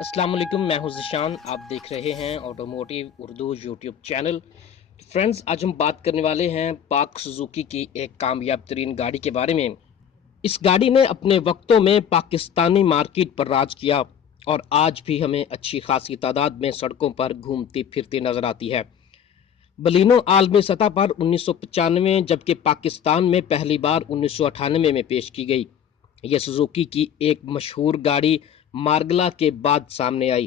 السلام علیکم، میں ہوں ذیشان. آپ دیکھ رہے ہیں automotive Urdu YouTube channel. Friends, آج ہم بات کرنے والے ہیں پاک سوزوکی کی ایک کامیاب ترین گاڑی کے بارے میں. اس گاڑی نے اپنے وقتوں میں پاکستانی مارکیٹ پر راج کیا اور آج بھی ہمیں اچھی خاصی تعداد میں سڑکوں پر گھومتی پھرتی نظر آتی ہے. بلینو عالمی سطح پر 1995 جبکہ پاکستان میں پہلی بار 1998 میں پیش کی گئی. یہ سوزوکی کی ایک مشہور گاڑی مارگلا کے بعد سامنے آئی.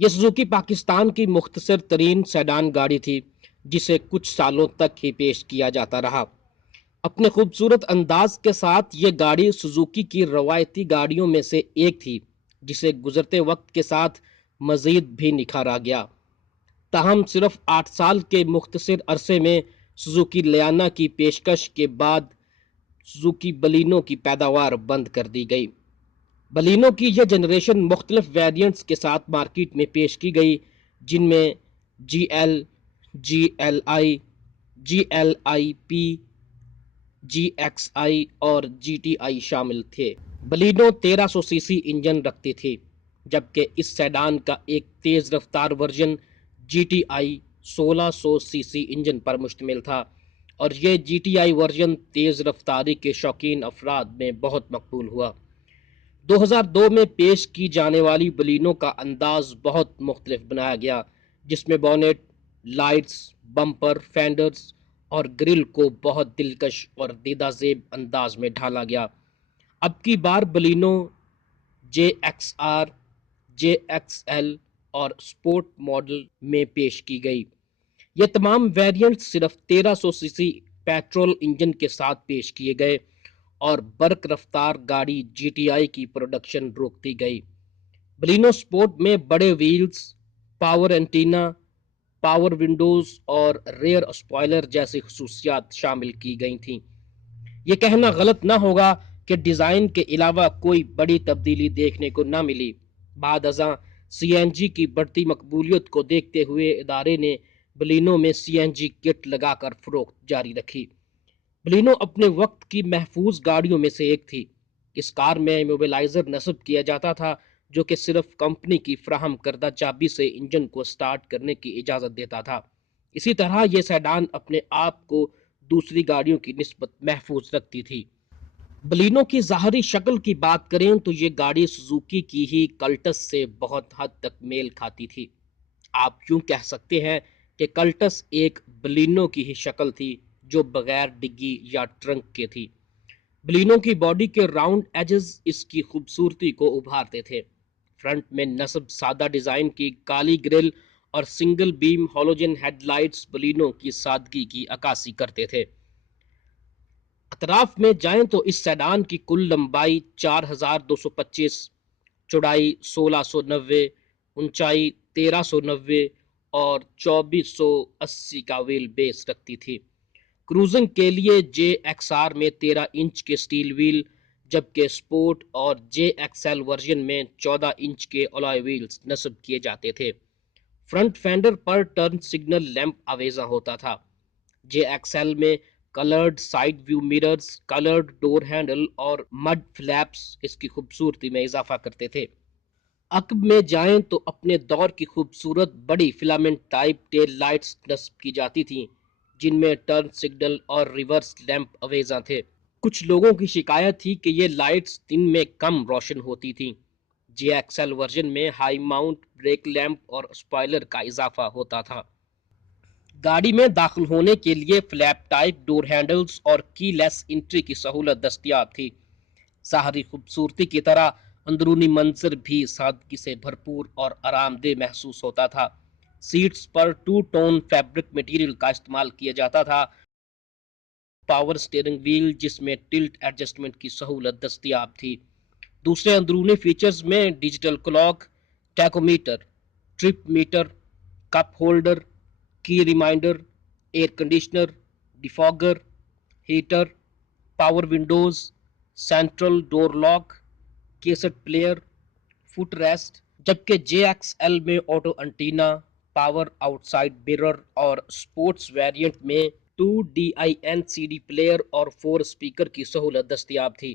یہ سوزوکی پاکستان کی مختصر ترین سیڈان گاڑی تھی جسے کچھ سالوں تک ہی پیش کیا جاتا رہا. اپنے خوبصورت انداز کے ساتھ یہ گاڑی سوزوکی کی روایتی گاڑیوں میں سے ایک تھی جسے گزرتے وقت کے ساتھ مزید بھی نکھارا گیا. تاہم صرف 8 سال کے مختصر عرصے میں سوزوکی لیانا کی پیشکش کے بعد سوزوکی بلینو کی پیداوار بند کر دی گئی. بلینو کی یہ جنریشن مختلف ویریئنٹس کے ساتھ مارکیٹ میں پیش کی گئی جن میں G L, G L I, G L I P, G X I اور جی ٹی آئی شامل تھے. بلینو 1300 سی سی انجن رکھتی تھی جبکہ اس سیڈان کا ایک تیز رفتار version G T I 1600 C C engine پر مشتمل تھا اور یہ جی ٹی آئی ورژن تیز رفتاری کے شوقین افراد میں بہت مقبول ہوا. 2002 میں پیش کی جانے والی بلینو کا انداز بہت مختلف بنایا گیا جس میں بونٹ، لائٹس، بمپر، فینڈرز اور گرل کو بہت دلکش اور دیدہ زیب انداز میں ڈھالا گیا. اب کی بار Baleno J X R, J X L اور سپورٹ ماڈل میں پیش کی گئی. یہ تمام ویریئنٹ صرف 1300 سی سی پیٹرول انجن کے ساتھ پیش کیے گئے اور برق رفتار گاڑی جی ٹی آئی کی پروڈکشن روک دی گئی. بلینو سپورٹ میں بڑے wheels, power antenna, power windows اور ریئر اسپوائلر جیسی خصوصیات شامل کی گئی تھیں. یہ کہنا غلط نہ ہوگا کہ ڈیزائن کے علاوہ کوئی بڑی تبدیلی دیکھنے کو نہ ملی. بعد ازاں سی این جی کی بڑھتی مقبولیت کو دیکھتے ہوئے ادارے نے بلینو میں سی این جی کٹ لگا کر فروخت جاری رکھی. بلینو اپنے وقت کی محفوظ گاڑیوں میں سے ایک تھی. اس کار میں موبیلائزر نصب کیا جاتا تھا جو کہ صرف کمپنی کی فراہم کردہ چابی سے انجن کو سٹارٹ کرنے کی اجازت دیتا تھا. اسی طرح یہ سیڈان اپنے آپ کو دوسری گاڑیوں کی نسبت محفوظ رکھتی تھی. بلینو کی ظاہری شکل کی بات کریں تو یہ گاڑی سوزوکی کی ہی کلٹس سے بہت حد تک میل کھاتی تھی. آپ یوں کہہ سکتے ہیں کہ کلٹس ایک بلینو کی ہی شکل تھی جو بغیر ڈگی یا ٹرنک کے تھی. بلینو کی باڈی کے راؤنڈ ایجز اس کی خوبصورتی کو ابھارتے تھے. فرنٹ میں نصب سادہ ڈیزائن کی کالی گرل اور سنگل بیم ہالوجن ہیڈ لائٹس بلینو کی سادگی کی عکاسی کرتے تھے. اطراف میں جائیں تو اس سیڈان کی کل لمبائی 4225، چوڑائی 1690، اونچائی 1390 اور 2480 کا ویل بیس رکھتی تھی. کروزنگ کے لیے جے ایکس آر میں 13 انچ کے سٹیل ویل جبکہ سپورٹ اور جے ایکس ایل ورژن میں 14 انچ کے الوائے ویلز نصب کیے جاتے تھے. فرنٹ فینڈر پر ٹرن سگنل لیمپ آویزاں ہوتا تھا. جے ایکس ایل میں coloured side view mirrors, coloured door handle اور مڈ فلیپس اس کی خوبصورتی میں اضافہ کرتے تھے. عقب میں جائیں تو اپنے دور کی خوبصورت بڑی فلامنٹ ٹائپ ٹیل لائٹس نصب کی جاتی تھیں جن میں ٹرن سگنل اور ریورس لیمپ آویزاں تھے. کچھ لوگوں کی شکایت تھی کہ یہ لائٹس دن میں کم روشن ہوتی تھیں. جے ایکس ایل ورژن میں ہائی ماؤنٹ بریک لیمپ اور اسپوائلر کا اضافہ ہوتا تھا. گاڑی میں داخل ہونے کے لیے فلیپ ٹائپ ڈور ہینڈلز اور کی لیس انٹری کی سہولت دستیاب تھی. ظاہری خوبصورتی کی طرح اندرونی منظر بھی سادگی سے بھرپور اور آرام دہ محسوس ہوتا تھا. سیٹس پر 2 ٹون فیبرک مٹیریل کا استعمال کیا جاتا تھا. پاور سٹیئرنگ ویل جس میں ٹلٹ ایڈجسٹمنٹ کی سہولت دستیاب تھی. دوسرے اندرونی فیچرز میں digital clock, tachometer, trip meter, cup holder, key reminder, air conditioner, defogger, heater, power windows, central door lock, cassette player, footrest, جبکہ جے ایکس ایل میں auto antenna, power outside mirror اور sports variant میں 2 DIN CD player اور 4 speaker کی سہولت دستیاب تھی.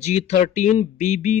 G13 BB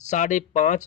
5.5